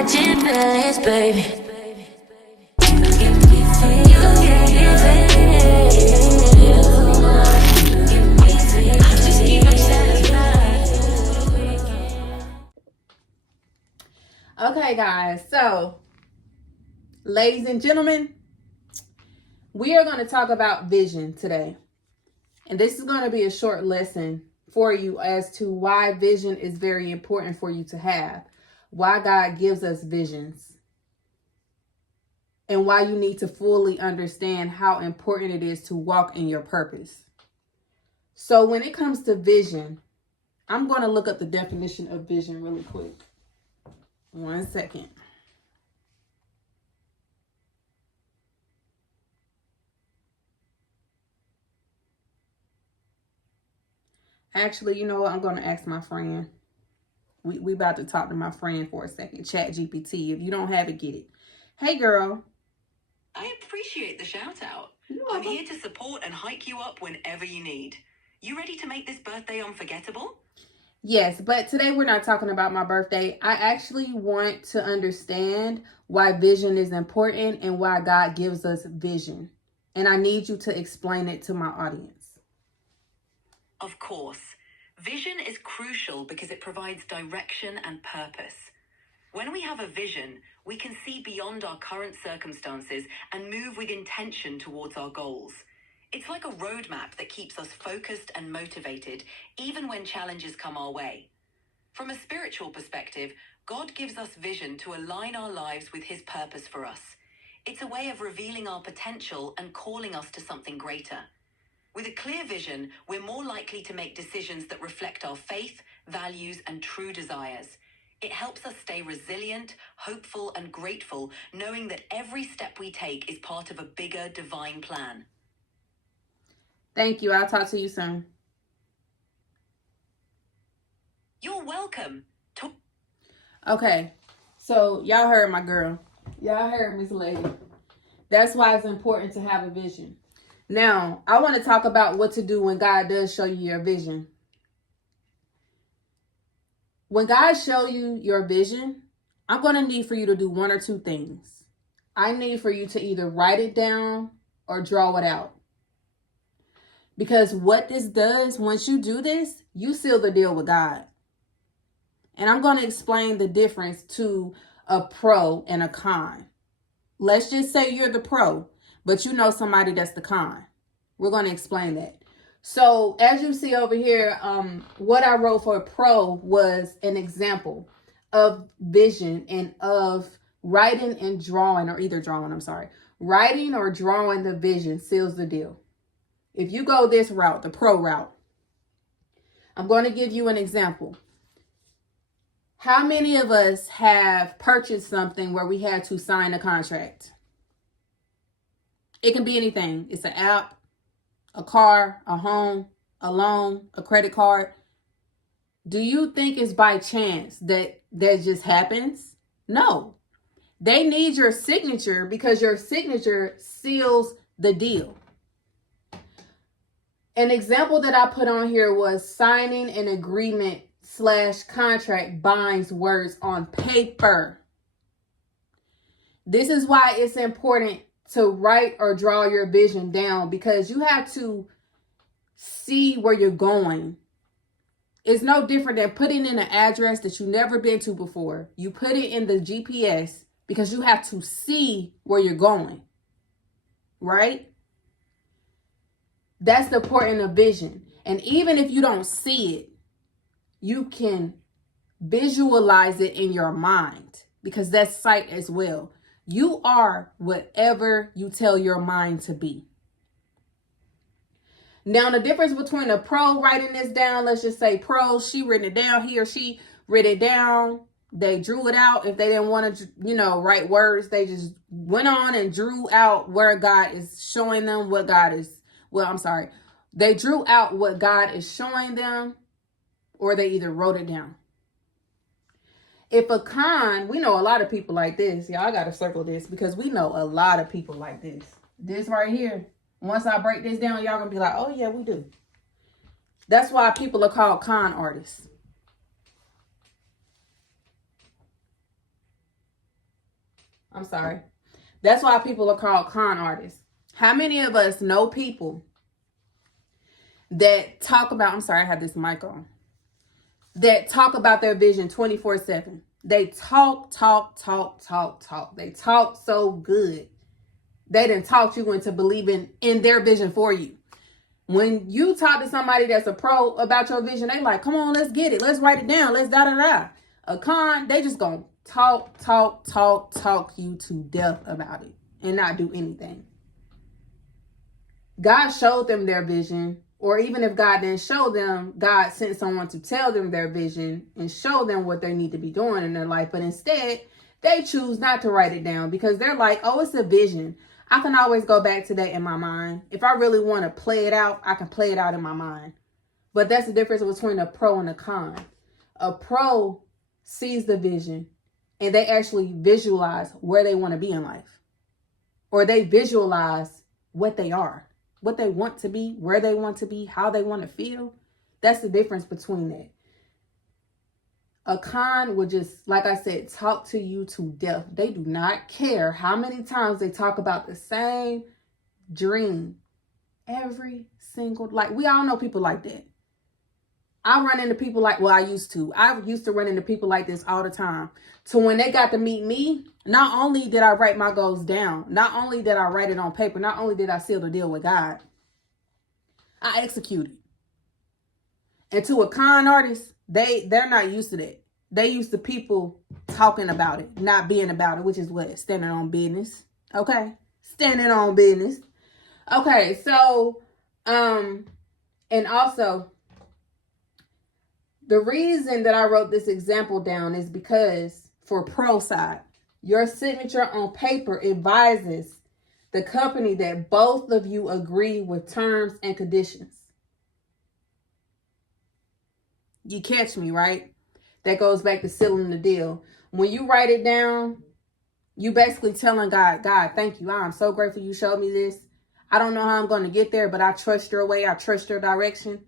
catching feelings, baby. You can give it. I just keep it satisfied. Okay, guys, so ladies and gentlemen, we are going to talk about vision today. And this is going to be a short lesson for you as to why vision is very important for you to have, why God gives us visions, and why you need to fully understand how important it is to walk in your purpose. So when it comes to vision, I'm going to look up the definition of vision really quick. 1 second. Actually, you know what? I'm going to ask my friend. We about to talk to my friend for a second. ChatGPT. If you don't have it, get it. Hey, girl. I appreciate the shout out. I'm here to support and hike you up whenever you need. You ready to make this birthday unforgettable? Yes, but today we're not talking about my birthday. I actually want to understand why vision is important and why God gives us vision. And I need you to explain it to my audience. Of course. Vision is crucial because it provides direction and purpose. When we have a vision, we can see beyond our current circumstances and move with intention towards our goals. It's like a roadmap that keeps us focused and motivated, even when challenges come our way. From a spiritual perspective, God gives us vision to align our lives with His purpose for us. It's a way of revealing our potential and calling us to something greater. With a clear vision, we're more likely to make decisions that reflect our faith, values, and true desires. It helps us stay resilient, hopeful, and grateful, knowing that every step we take is part of a bigger divine plan. Thank you. I'll talk to you soon. You're welcome. Okay, so y'all heard my girl. Y'all heard Miss Lady. That's why it's important to have a vision. Now, I want to talk about what to do when God does show you your vision. When God show you your vision, I'm going to need for you to do one or two things. I need for you to either write it down or draw it out. Because what this does, once you do this, you seal the deal with God. And I'm going to explain the difference to a pro and a con. Let's just say you're the pro, but you know somebody that's the con. We're going to explain that. So as you see over here, what I wrote for pro was an example of vision and of writing and drawing, writing or drawing the vision seals the deal. If you go this route, the pro route, I'm going to give you an example. How many of us have purchased something where we had to sign a contract? It can be anything. It's an app, a car, a home, a loan, a credit card. Do you think it's by chance that just happens? No. They need your signature because your signature seals the deal. An example that I put on here was signing an agreement / contract binds words on paper. This is why it's important to write or draw your vision down, because you have to see where you're going. It's no different than putting in an address that you've never been to before. You put it in the GPS because you have to see where you're going, right? That's the importance of vision. And even if you don't see it, you can visualize it in your mind, because that's sight as well. You are whatever you tell your mind to be. Now, the difference between a pro writing this down, let's just say pro, she written it down, he or she written it down. They drew it out. If they didn't want to, write words, they just went on and drew out where God is showing them what God is. They drew out what God is showing them, or they either wrote it down. If a con, we know a lot of people like this. Y'all, I got to circle this because we know a lot of people like this. This right here. Once I break this down, y'all going to be like, oh, yeah, we do. That's why people are called con artists. I'm sorry. That's why people are called con artists. How many of us know people that talk about, I'm sorry, I have this mic on, that talk about their vision 24/7. They talk. They talk so good. They done talked you into believing in their vision for you. When you talk to somebody that's a pro about your vision, they like, come on, let's get it. Let's write it down. Let's da-da-da. A con, they just gonna talk you to death about it and not do anything. God showed them their vision, or even if God didn't show them, God sent someone to tell them their vision and show them what they need to be doing in their life. But instead, they choose not to write it down because they're like, oh, it's a vision. I can always go back to that in my mind. If I really want to play it out, I can play it out in my mind. But that's the difference between a pro and a con. A pro sees the vision and they actually visualize where they want to be in life. Or they visualize what they are, what they want to be, where they want to be, how they want to feel. That's the difference between that. A con would just, like I said, talk to you to death. They do not care how many times they talk about the same dream. Every single, like, we all know people like that. I run into people like, well, I used to run into people like this all the time. So when they got to meet me, not only did I write my goals down, not only did I write it on paper, not only did I seal the deal with God, I executed. And to a con artist, they're not used to that. They used to people talking about it, not being about it, which is what? Standing on business. Okay? Standing on business. Okay, so, and also, the reason that I wrote this example down is because for pro side, your signature on paper advises the company that both of you agree with terms and conditions. You catch me, right? That goes back to sealing the deal. When you write it down, you basically telling God, God, thank you. I'm so grateful you showed me this. I don't know how I'm going to get there, but I trust your way. I trust your direction.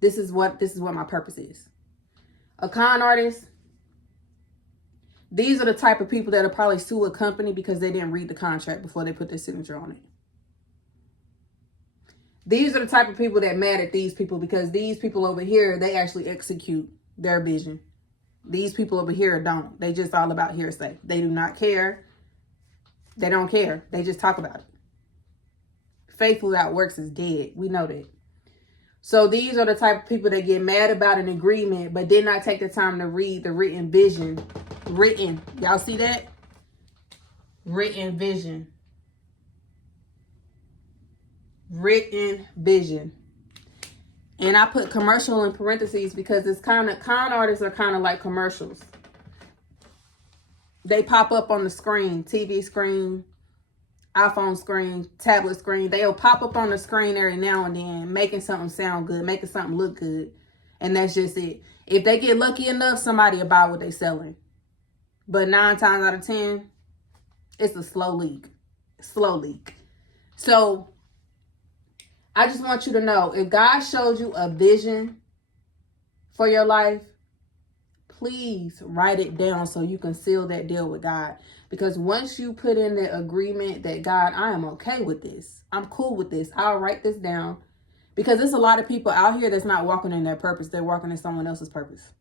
This is what my purpose is. A con artist, these are the type of people that'll probably sue a company because they didn't read the contract before they put their signature on it. These are the type of people that mad at these people because these people over here, they actually execute their vision. These people over here don't. They just all about hearsay. They do not care. They don't care. They just talk about it. Faith without works is dead. We know that. So these are the type of people that get mad about an agreement, but did not take the time to read the written vision. Written. Y'all see that? Written vision. Written vision. And I put commercial in parentheses because it's kind of, con artists are kind of like commercials. They pop up on the screen, TV screen, iPhone screen, tablet screen. They'll pop up on the screen every now and then, making something sound good, making something look good. And that's just it. If they get lucky enough, somebody will buy what they're selling. But 9 times out of 10, it's a slow leak. Slow leak. So I just want you to know, if God showed you a vision for your life, please write it down so you can seal that deal with God. Because once you put in the agreement that, God, I am okay with this. I'm cool with this. I'll write this down. Because there's a lot of people out here that's not walking in their purpose. They're walking in someone else's purpose.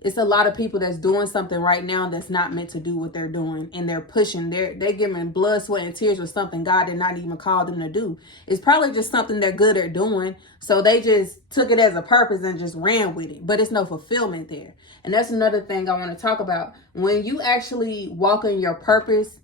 It's a lot of people that's doing something right now that's not meant to do what they're doing. And they're pushing. They're giving blood, sweat, and tears with something God did not even call them to do. It's probably just something they're good at doing. So they just took it as a purpose and just ran with it. But it's no fulfillment there. And that's another thing I want to talk about. When you actually walk in your purpose,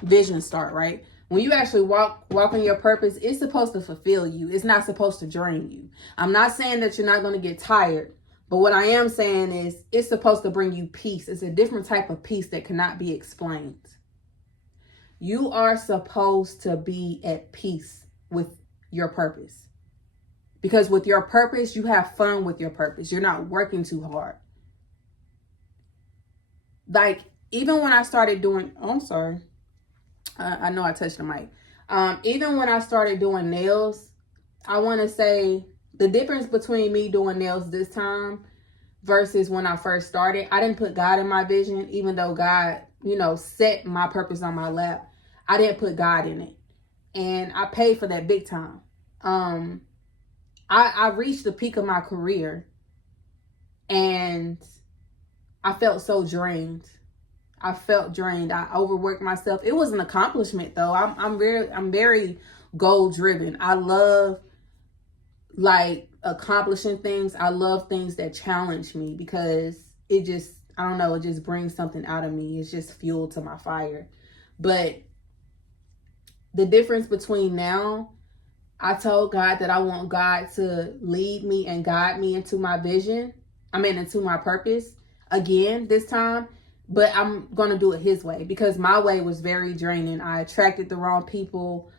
visions start, right? When you actually walk in your purpose, it's supposed to fulfill you. It's not supposed to drain you. I'm not saying that you're not going to get tired. But what I am saying is it's supposed to bring you peace. It's a different type of peace that cannot be explained. You are supposed to be at peace with your purpose. Because with your purpose, you have fun with your purpose. You're not working too hard. Like, even when I started doing, oh, I'm sorry. I know I touched the mic. Even when I started doing nails, I want to say the difference between me doing nails this time versus when I first started, I didn't put God in my vision, even though God set my purpose on my lap, I didn't put God in it. And I paid for that big time. I reached the peak of my career and I felt so drained. I felt drained. I overworked myself. It was an accomplishment though. I'm very goal driven. I love like accomplishing things. I love things that challenge me because it just, I don't know, it just brings something out of me. It's just fuel to my fire. But the difference between now, I told God that I want God to lead me and guide me into my vision. Into my purpose again this time. But I'm going to do it his way because my way was very draining. I attracted the wrong people.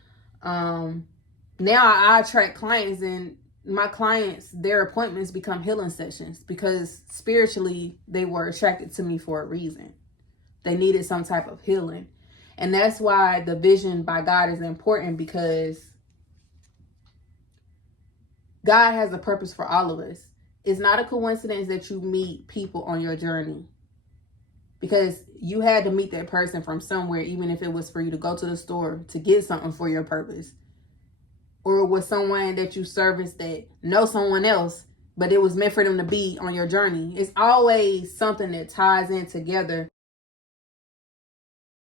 Now I attract clients, and my clients, their appointments become healing sessions because spiritually they were attracted to me for a reason. They needed some type of healing. And that's why the vision by God is important, because God has a purpose for all of us. It's not a coincidence that you meet people on your journey, because you had to meet that person from somewhere, even if it was for you to go to the store to get something for your purpose, or with someone that you service that know someone else, but it was meant for them to be on your journey. It's always something that ties in together